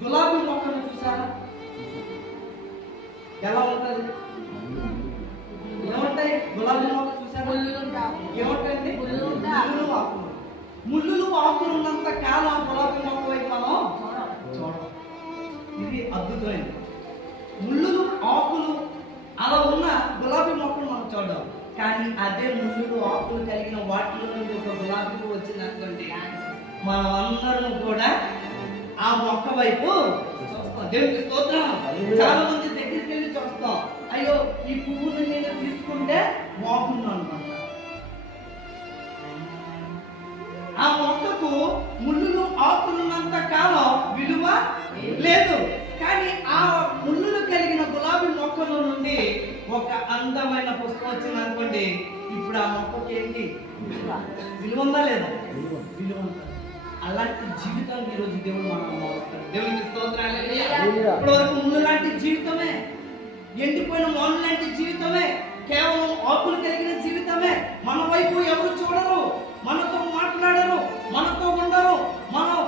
గులాబీ మొక్కను చూసారా? ఎలా ఉంటుంది? ఏమంటాయి? గులాబీ మొక్క చూసారా? ముళ్ళు ఆకులు. ముళ్ళు ఆకులు ఉన్నంత కాలం గులాబీ మొక్క వైపు మనం చూడాలి ఇది అద్భుతమైనది ముళ్ళు ఆకులు అలా ఉన్న గులాబీ మొక్కను మనం చూడడం కానీ అదే ముళ్ళు ఆకులు కలిగిన వాటిలో నుండి ఒక గులాబీలు వచ్చినటువంటి మనం అందరం కూడా ఆ మొక్క వైపు దేవునికి స్తోత్రం. చాలా మంది దగ్గరికి వెళ్ళి చూస్తాం. అయ్యో ఈ పువ్వుని నేను తీసుకుంటే బాగుండు అనమాట ఆ మొక్కకు ముళ్ళులు ఆకులున్నంత కాలం విలువ లేదు. కానీ ఆ ముళ్ళులు కలిగిన గులాబీ మొక్కల నుండి ఒక అందమైన పుష్పం వచ్చింది అనుకోండి ఇప్పుడు ఆ మొక్కకి ఏంటి? విలువ. ఉందా లేదా. విలువ. అలాంటి జీవితం ఈ రోజు దేవుడు మనం మారుస్తాడు దేవునికి స్తోత్రాలు. ఇప్పటి వరకు ముళ్ళు లాంటి జీవితమే ఎండిపోయిన మౌన్ లాంటి జీవితమే కేవలం ఆకులు కలిగిన జీవితమే. మన వైపు ఎవరు చూడరు మనతో మాట్లాడరు మనతో ఉండరు మనం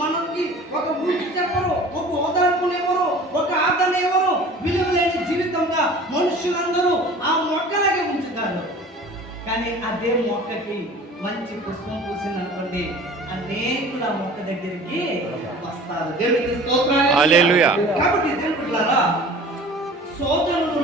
మనకి ఒక ఊరికి చెప్పరు ఒక ఓదార్పులు ఇవ్వరు ఒక ఆదరణ ఇవ్వరు. విలువ లేని జీవితంగా మనుషులందరూ ఆ మొక్కలాగే ఉంచుతారు. కానీ అదే మొక్కకి మంచి పుష్పం పూసిందనుకోండి అనేకులు ఆ మొక్క దగ్గరికి వస్తారు స్తోత్రాలు హల్లెలూయా. కాబట్టి దేవుడు బిడ్డలారా శోధనలు